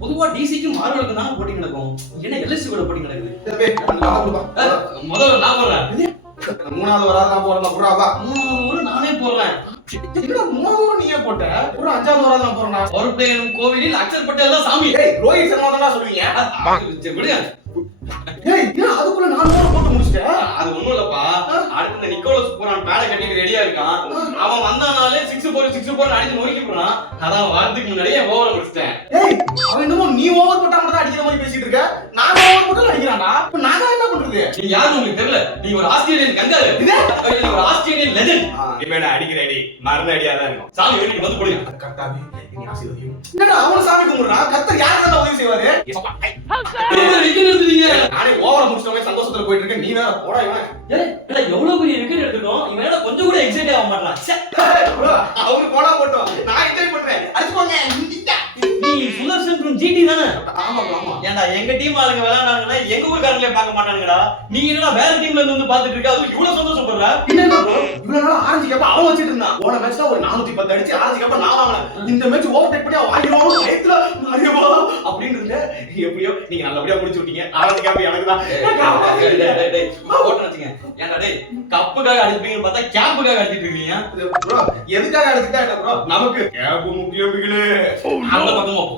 பொதுவா டிசிக்கு மார்வலுக்கு தான் போட்டி நடக்கும். என்ன எல்எஸ்சி கூட போட்டி நடக்குது? முதல்ல நான் போடுறேன். மூணாவது வராது நான் போறேன். புறாவா மூணாவது ஒரு நானே போடுறேன். என்ன மூணாவது நீயே போட்ட? ஒரு அஞ்சாவது வராது நான் போறேன். ஒரு பிளேயரும் கோவிலில் அக்ஷர் பட்டேல் தான் சாமி. ரோஹித் சர்மா தான் சொல்லுவீங்க. விடுங்க. அதுக்குள்ள நான் போட்டு முடிச்சிட்டேன். அது ஒண்ணும் இல்லப்பா. அடுத்த நிக்கோலஸ் பூரான் பேட கட்டிட்டு ரெடியா இருக்கான். அவன் வந்தானாலே 6-4 அடிச்சு நொறுக்கி போறான். அதான் வாரத்துக்கு முன்னாடியே ஓவர முடிச்சிட்டேன். அவன் என்னமோ நீ ஓவர் போட்டா மட்டும் தான் அடிக்கிற மாதிரி பேசிட்டு இருக்க. நான் ஓவர் போட்டு அடிக்கிறானா? இப்ப நான் என்ன பண்றது? நீ யாருன்னு உங்களுக்கு தெரியல. நீ ஒரு ஆஸ்திரேலியன் கங்காரு. நீ ஒரு ஆஸ்திரேலியன் லெஜெண்ட். இவன் அடிக்கிற அடி மரண அடியா தான் இருக்கும். சாமி வேண்டிக்கு வந்து போடுங்க. கர்த்தாவே நீ ஆசீர்வதியும். என்னடா அவன சாமி கும்பிடுறான். கர்த்தர் யாருக்கு உதவி செய்வாரு? நானே ஓவர முடிச்ச சந்தோஷத்துல போயிட்டு இருக்கேன். நீ வேற போடா இவன். எவ்வளவு பெரிய விக்கெட் எடுத்துட்டோம். இவன் கொஞ்சம் கூட எக்ஸைட் ஆக மாட்டான். அவரு போடா போட்டோம். நான் என்ஜாய் பண்றேன். அடிச்சுக்கோங்க. நீ சுதர்ஷன் from GT தானே? ஆமா ஆமா. ஏன்டா எங்க டீம் ஆளுங்க விளையாடுறாங்கன்னா எங்க ஊர்காரங்களே பார்க்க மாட்டானுங்கடா. நீ என்னடா வேற டீம்ல இருந்து வந்து பாத்துட்டு இருக்க. அது இவ்வளவு சந்தோஷப்படுற. என்ன ப்ரோ? இவ்வளவு நாள் ஆரஞ்சு கேப்ப அவன் வச்சிட்டு இருந்தான். போன மேட்ச்ல ஒரு 410 அடிச்சு ஆரஞ்சு கேப்ப நான் வாங்குனேன். இந்த மேட்ச் ஓவர் டேக் பண்ணி வாங்கிடுவாங்க. பயத்துல ஐயோ அப்படின்னு இருந்தேன். எப்படியோ நீங்க நல்லபடியா முடிச்சு விட்டீங்க. ஆரஞ்சு கேப்ப எனக்கு தான். ஓட்டன வச்சீங்க. ஏன்டா டேய் கப்புக்காக அடிப்பீங்கன்னு பார்த்தா கேப்புக்காக அடிச்சிட்டு இருக்கீங்க. ப்ரோ எதுக்காக அடிச்சிட்டா என்ன ப்ரோ? நமக்கு கேப் முக்கியம் பிகிலே. அந்த பக்கமா போ.